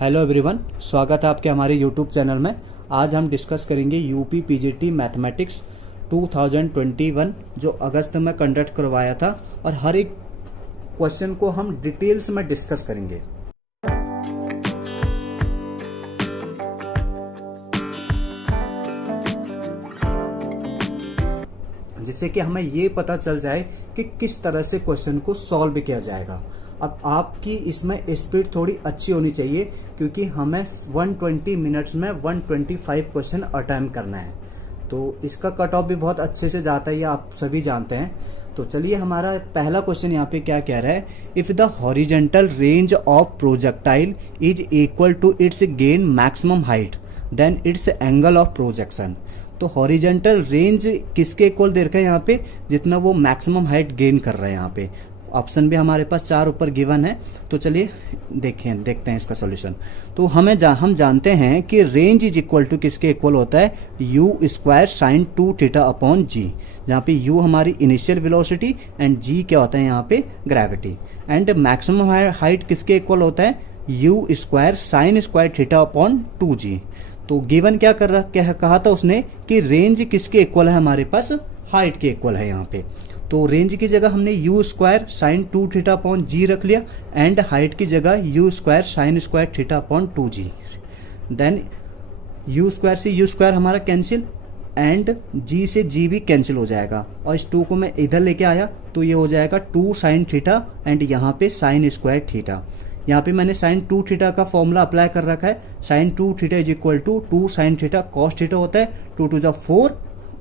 Hello everyone, स्वागत है आपके हमारे यूट्यूब चैनल में। आज हम डिस्कस करेंगे यूपी पीजीटी मैथमेटिक्स 2021 जो अगस्त में कंडक्ट करवाया था, और हर एक क्वेश्चन को हम डिटेल्स में डिस्कस करेंगे। जिससे कि हमें ये पता चल जाए कि किस तरह से क्वेश्चन को सॉल्व किया जाएगा। अब आपकी इसमें स्पीड थोड़ी अच्छी होनी चाहिए, क्योंकि हमें 120 मिनट्स में 125 क्वेश्चन अटेम्प्ट करना है। तो इसका कट ऑफ भी बहुत अच्छे से जाता है, ये आप सभी जानते हैं। तो चलिए, हमारा पहला क्वेश्चन यहाँ पे क्या कह रहा है। If the horizontal range of projectile is equal to its gain maximum height, then its angle of projection. तो हॉरिजेंटल रेंज किसके इक्वल दे रखा है यहाँ पे, जितना वो मैक्सिमम हाइट गेन कर रहा है। यहाँ पे ऑप्शन भी हमारे पास 4 ऊपर गिवन है। तो चलिए देखते हैं इसका सॉल्यूशन। तो हम जानते हैं कि रेंज इज इक्वल टू किसके इक्वल होता है, u square sine 2 theta upon g, जहाँ पे यू हमारी इनिशियल वेलोसिटी एंड जी क्या होता है यहाँ पे ग्रेविटी। एंड मैक्सिमम हाइट किसके इक्वल होता है, u square sine square theta upon 2g। तो गिवन क्या कहा था उसने कि रेंज किसके इक्वल है, हमारे पास हाइट के इक्वल है यहाँ पे। तो रेंज की जगह हमने u square sine 2 theta upon g रख लिया, एंड हाइट की जगह u square sine square theta upon 2g। Then u square से यू स्क्वायर हमारा कैंसिल, एंड जी से जी भी कैंसिल हो जाएगा। और इस 2 को मैं इधर लेके आया तो ये हो जाएगा 2 साइन थीटा, एंड यहाँ पे साइन स्क्वायर थीटा। यहाँ पे मैंने साइन 2 थीटा का फॉर्मूला अप्लाई कर रखा है। Sine 2 theta is equal to 2 sine theta cos theta होता है, 2 टू द 4,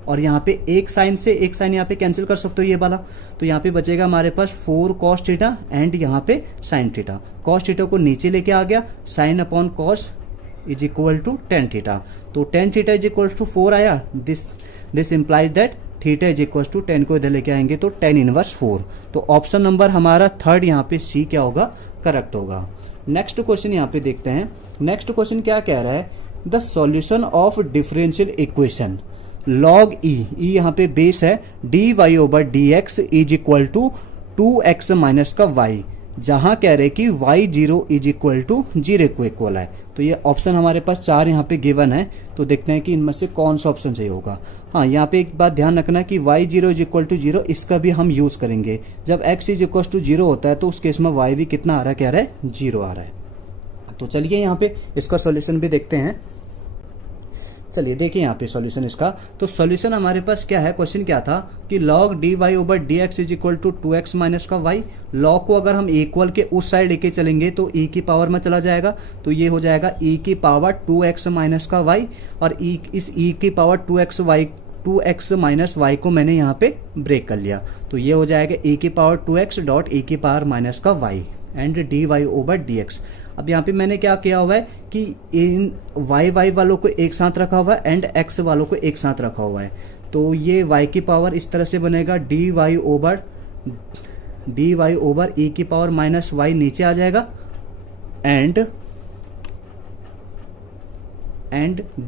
और यहाँ पे एक साइन से एक साइन यहाँ पे कैंसिल कर सकते हो ये वाला। तो यहाँ पे बचेगा हमारे पास 4 कॉस थीटा एंड यहाँ पे साइन थीटा। कॉस थीटा को नीचे लेके आ गया, sine upon cos is equal to tan theta. तो tan theta is equal to 4 आया। This implies that theta is equal to 10 को इधर लेके आएंगे तो 10 इनवर्स 4। तो ऑप्शन नंबर हमारा थर्ड यहाँ पे सी क्या होगा, करेक्ट होगा। नेक्स्ट क्वेश्चन यहाँ पे देखते हैं। नेक्स्ट क्वेश्चन क्या कह रहा है, the solution of differential equation log e यहाँ पे बेस है, d y over d x is equal to 2x minus का y, जहां कह रहे कि y0 इज इक्वल टू 0 को इक्वल है। तो ये ऑप्शन हमारे पास 4 यहाँ पे गिवन है। तो देखते हैं कि इनमें से कौन सा ऑप्शन सही होगा। हाँ, यहाँ पे एक बात ध्यान रखना कि y0 इज इक्वल टू 0, इसका भी हम यूज करेंगे। जब x इज इक्वल टू 0 होता है तो उस केस में y भी कितना आ रहा है, कह रहा है 0 आ रहा है। तो चलिए यहाँ पे इसका सोल्यूशन भी देखते हैं। चलिए देखिए यहाँ पे सॉल्यूशन इसका। तो सॉल्यूशन हमारे पास क्या है, क्वेश्चन क्या था कि log dy over dx is equal to 2x minus का y। log को अगर हम इक्वल के उस साइड लेके चलेंगे तो e की पावर में चला जाएगा, तो ये हो जाएगा e की पावर 2x माइनस का y, और इस e की पावर 2x माइनस y को मैंने यहाँ पे ब्रेक कर लिया। तो ये हो जाएगा e की पावर 2x डॉट e की पावर माइनस का y and dy over dx। अब यहाँ पे मैंने क्या किया हुआ है कि इन y वालों को एक साथ रखा हुआ है एंड x वालों को एक साथ रखा हुआ है। तो ये y की पावर इस तरह से बनेगा, dy ओवर e की पावर माइनस y नीचे आ जाएगा, एंड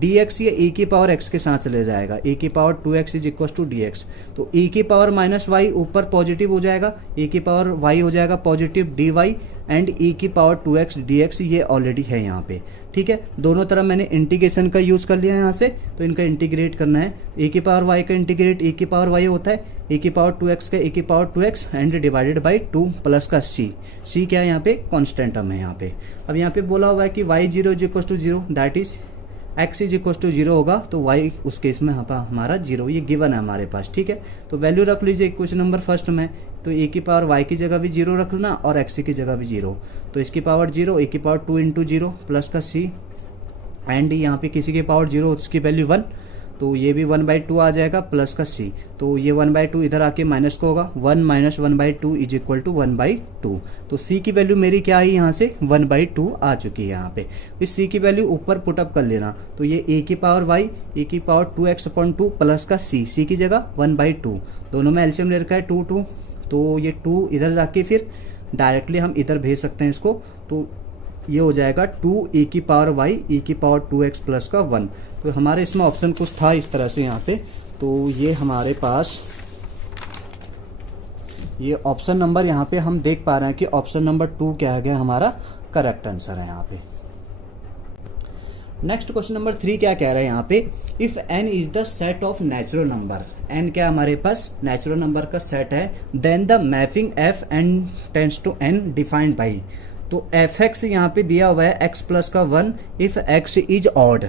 dx ये e की पावर x के साथ चले जाएगा, e की power 2x is equal to dx। तो e की पावर माइनस y ऊपर पॉजिटिव हो जाएगा, e की पावर y हो जाएगा पॉजिटिव dy, एंड e की पावर 2x dx ये ऑलरेडी है यहाँ पे। ठीक है, दोनों तरफ मैंने इंटीग्रेशन का यूज कर लिया है यहाँ से। तो इनका इंटीग्रेट करना है, e की पावर y का इंटीग्रेट e की पावर y होता है, e की पावर 2x का e की power 2x and divided by 2 plus का c क्या है यहाँ पे, कॉन्स्टेंट टर्म है यहाँ पे। अब यहाँ पे बोला हुआ है कि y0 is equal to 0, that is x is equal to 0 होगा, तो y उस केस में यहाँ पर हमारा 0, ये गिवन है हमारे पास। ठीक है, तो वैल्यू रख लीजिए क्वेश्चन नंबर फर्स्ट में। तो e की पावर y की जगह भी 0 रख लेना और x की जगह भी 0। तो इसकी पावर 0, e की पावर 2 इंटू 0 प्लस का c, एंड यहाँ पे किसी की पावर 0 उसकी वैल्यू 1, तो ये भी 1/2 आ जाएगा प्लस का c। तो ये 1/2 इधर आके माइनस को होगा, 1 माइनस 1/2 इज इक्वल टू 1/2। तो c की वैल्यू मेरी क्या आई, यहाँ से 1/2 आ चुकी है यहाँ पे। इस c की वैल्यू ऊपर पुटअप कर लेना, तो ये e की पावर y e की पावर 2x अपॉन 2 प्लस का c की जगह 1/2, दोनों में एलसीएम ले रखा है 2, तो ये 2 इधर जाके फिर डायरेक्टली हम इधर भेज सकते हैं इसको। तो ये हो जाएगा 2 e की पावर y e की पावर 2x प्लस का 1। तो हमारे इसमें ऑप्शन कुछ था इस तरह से यहाँ पे। तो ये हमारे पास ये ऑप्शन नंबर यहाँ पे हम देख पा रहे हैं कि ऑप्शन नंबर 2 क्या आ गया, हमारा करेक्ट आंसर है यहाँ पे। नेक्स्ट क्वेश्चन नंबर 3 क्या कह रहे हैं यहाँ पे, if n is the set of natural number, n क्या हमारे पास नेचुरल नंबर का सेट है, then the mapping f n tends to n defined by, तो fx यहाँ पे दिया हुआ है x प्लस का 1 if x is odd,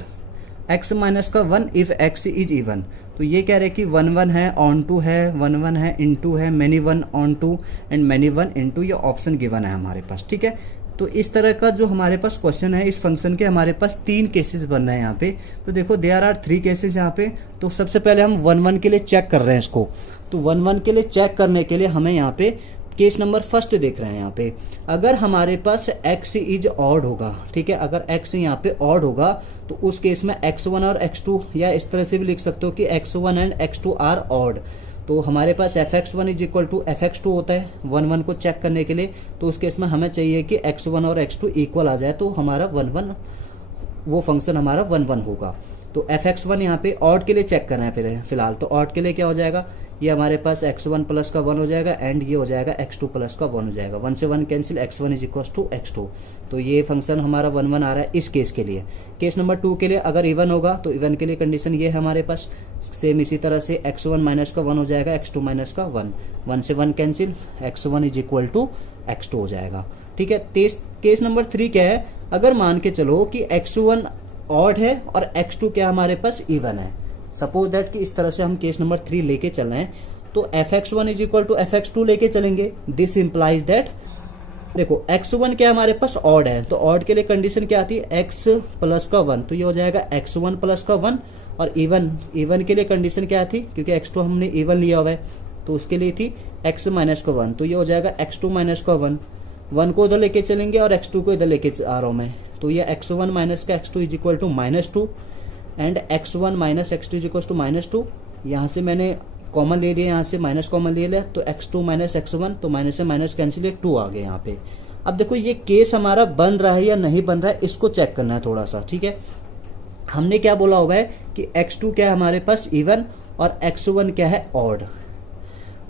x minus का 1 इफ x इज इवन। तो ये कह रहे हैं कि 1 1 है, ऑन टू है, 1 1 है, इनटू है, many 1 onto and many 1 into, ये ऑप्शन गिवन है हमारे पास। ठीक है, तो इस तरह का जो हमारे पास क्वेश्चन है, इस फंक्शन के हमारे पास 3 केसेस बन रहे हैं यहाँ पे। तो देखो देयर आर 3 केसेस यहाँ पे। तो सबसे पहले हम 1 1 के लिए चेक कर रहे हैं इसको। तो 1 1 के लिए चेक करने के लिए हमें यहाँ पे केस नंबर फर्स्ट देख रहे हैं यहाँ पे। अगर हमारे पास x इज ऑड होगा, ठीक है, अगर x यहाँ पे ऑड होगा तो उस केस में x1 और x2, या इस तरह से भी लिख सकते हो कि x1 and x2 are odd, तो हमारे पास fx1 is equal to fx2 होता है 1 1 को चेक करने के लिए। तो उस केस में हमें चाहिए कि x1 और x2 इक्वल आ जाए, तो हमारा 1 1 वो फंक्शन हमारा 1 1 होगा। तो fx1 यहाँ पे ऑड के लिए चेक करना है फिलहाल। तो ऑड के लिए क्या हो जाएगा, ये हमारे पास x1 प्लस का 1 हो जाएगा एंड ये हो जाएगा x2 प्लस का 1 हो जाएगा। 1 से 1 cancel, x1 is equal to x2। तो ये फंक्शन हमारा 1 1 आ रहा है इस केस के लिए। केस नंबर 2 के लिए अगर इवन होगा तो इवन के लिए कंडीशन ये है हमारे पास, सेम इसी तरह से x1 माइनस का 1 हो जाएगा, x2 माइनस का 1, 1 से 1 cancel, x1 is equal to x2 हो जाएगा। ठीक है, केस नंबर 3 क्या है, अगर मान के चलो कि x1 ऑड है और x2 क्या हमारे पास इवन है, सपोज दैट कि इस तरह से हम केस नंबर 3 लेके चल रहे हैं, तो fx1 is equal to fx2 लेके चलेंगे। दिस इंप्लाइज दैट, देखो x1 क्या हमारे पास ऑड है, तो ऑड के लिए कंडीशन क्या आती है, x प्लस का 1, तो ये हो जाएगा x1 प्लस का 1। और इवन के लिए कंडीशन क्या थी, क्योंकि x2 हमने इवन लिया हुआ है तो उसके लिए थी x माइनस का 1, तो ये हो जाएगा x2 माइनस का 1, 1 को इधर लेके चलेंगे और x2 को इधर लेके आ रहा हूँ मैं, तो ये x1 माइनस का x2 is equal to -2 and x1 minus x2 is equal to -2। यहाँ से मैंने कॉमन ले लिया, यहाँ से माइनस कॉमन ले लिया, तो x2 माइनस x1, तो माइनस से माइनस कैंसिल, 2 आ गए यहाँ पे। अब देखो ये केस हमारा बन रहा है या नहीं बन रहा है, इसको चेक करना है थोड़ा सा। ठीक है, हमने क्या बोला हुआ है कि x2 क्या है हमारे पास इवन और x1 क्या है ऑड।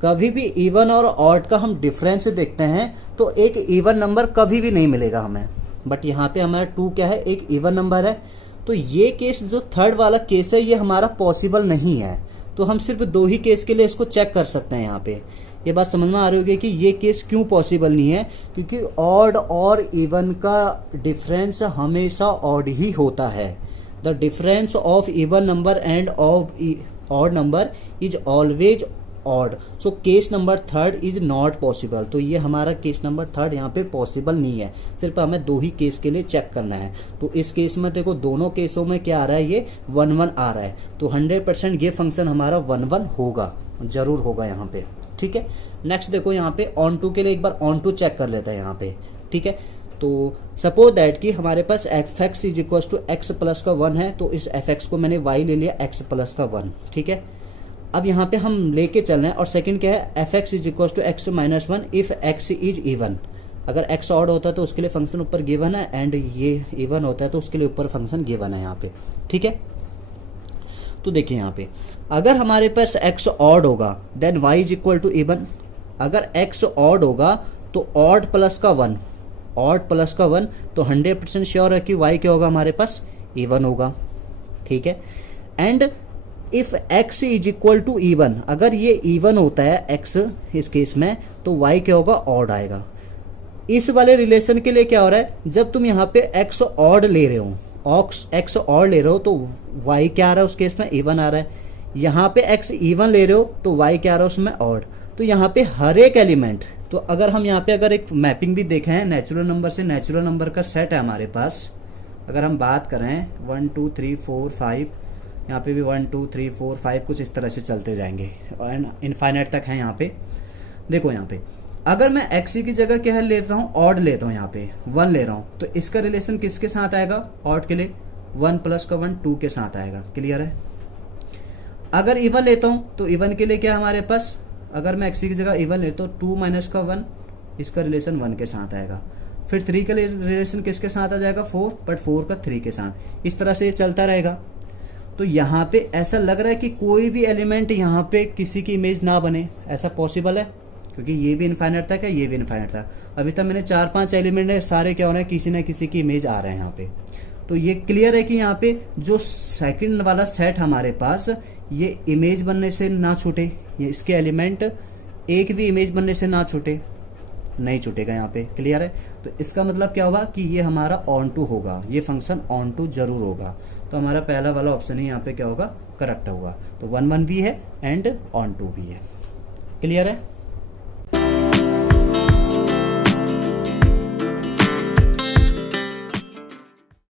कभी भी इवन और ऑड का हम डिफरेंस देखते हैं तो एक इवन नंबर कभी भी नहीं मिलेगा हमें, बट यहाँ पे हमारा 2 क्या है, एक इवन नंबर है। तो ये केस जो थर्ड वाला केस है ये हमारा पॉसिबल नहीं है, तो हम सिर्फ 2 ही केस के लिए इसको चेक कर सकते हैं। यहाँ पे ये बात समझ में आ रही होगी कि ये केस क्यों पॉसिबल नहीं है, क्योंकि ऑड और इवन का डिफरेंस हमेशा ऑड ही होता है। The difference of even number end of odd number is always odd, so case number 3 is not possible. तो ये हमारा केस नंबर 3 यहाँ पे पॉसिबल नहीं है, सिर्फ हमें 2 ही केस के लिए चेक करना है। तो इस केस में देखो दोनों केसों में क्या आ रहा है, ये 1 1 आ रहा है, तो 100% ये फंक्शन हमारा 1 1 होगा, जरूर होगा यहाँ पे। ठीक है, नेक्स्ट देखो यहाँ पे ऑन टू के लिए एक बार ऑन टू चेक कर लेते हैं यहाँ पे। ठीक है, तो सपोज दैट कि हमारे पास fx is equal to x plus का 1 है, तो इस fx को मैंने y ले लिया x प्लस का 1। ठीक है, अब यहाँ पे हम लेके चल रहे हैं, और सेकंड क्या है, fx is equal to x minus 1 if x is even. अगर x ऑड होता है तो उसके लिए फंक्शन ऊपर गिवन है, एंड ये इवन होता है तो उसके लिए ऊपर फंक्शन गिवन है यहाँ पे। ठीक है, तो देखिए यहाँ पे अगर हमारे पास x ऑड होगा then y is equal to even. अगर x ऑड होगा तो ऑड प्लस का 1, ऑड प्लस का 1, तो 100% श्योर है कि y क्या होगा हमारे पास इवन होगा। ठीक है, and if x is equal to even, अगर ये इवन होता है x इस केस में, तो y क्या होगा ऑड आएगा। इस वाले रिलेशन के लिए क्या हो रहा है, जब तुम यहाँ पे x ऑड ले रहे हो, x ऑड ले रहे हो तो y क्या आ रहा है उस केस में इवन आ रहा है। यहाँ पे x इवन ले रहे हो तो y क्या आ रहा है उसमें ऑड। तो यहाँ पे हर एक एलिमेंट, तो अगर हम यहाँ पे अगर एक मैपिंग भी देखें, नेचुरल नंबर से नेचुरल नंबर का सेट है हमारे पास, अगर हम बात करें 1 2 3 4 5, यहाँ पे भी 1 2 3 4 5 कुछ इस तरह से चलते जाएंगे और इनफाइनाइट तक है। यहाँ पे देखो, यहाँ पे अगर मैं x की जगह क्या है लेता हूँ, ऑड लेता हूँ, यहाँ पे 1 ले रहा हूँ, तो इसका रिलेशन किसके साथ आएगा, ऑड के लिए 1 प्लस का 1 2 के साथ आएगा। क्लियर है। अगर इवन लेता हूँ तो इवन के लिए क्या हमारे पास, अगर मैं x की जगह इवन लेता हूँ 2 माइनस का 1, इसका रिलेशन 1 के साथ आएगा। फिर 3 का रिलेशन किसके साथ आ जाएगा, 4, बट 4 का 3 के साथ, इस तरह से ये चलता रहेगा। तो यहाँ पे ऐसा लग रहा है कि कोई भी एलिमेंट यहाँ पे किसी की इमेज ना बने, ऐसा पॉसिबल है, क्योंकि ये भी इनफाइनाइट तक है, ये भी इनफाइनाइट था। अभी तक मैंने 4 5 एलिमेंट है, सारे क्या हो रहे हैं, किसी न किसी की इमेज आ रहे हैं यहाँ पे। तो ये क्लियर है कि यहाँ पे जो सेकंड वाला सेट हमारे पास, ये इमेज बनने से ना छूटे, ये इसके एलिमेंट एक भी इमेज बनने से ना छूटे, नहीं छूटेगा यहाँ पे। क्लियर है? तो इसका मतलब क्या होगा कि ये हमारा ऑन टू होगा, ये फंक्शन ऑन टू जरूर होगा। तो हमारा पहला वाला ऑप्शन ही यहाँ पे क्या होगा, करेक्ट होगा। तो 1 1 भी है एंड ऑन टू भी है। क्लियर है?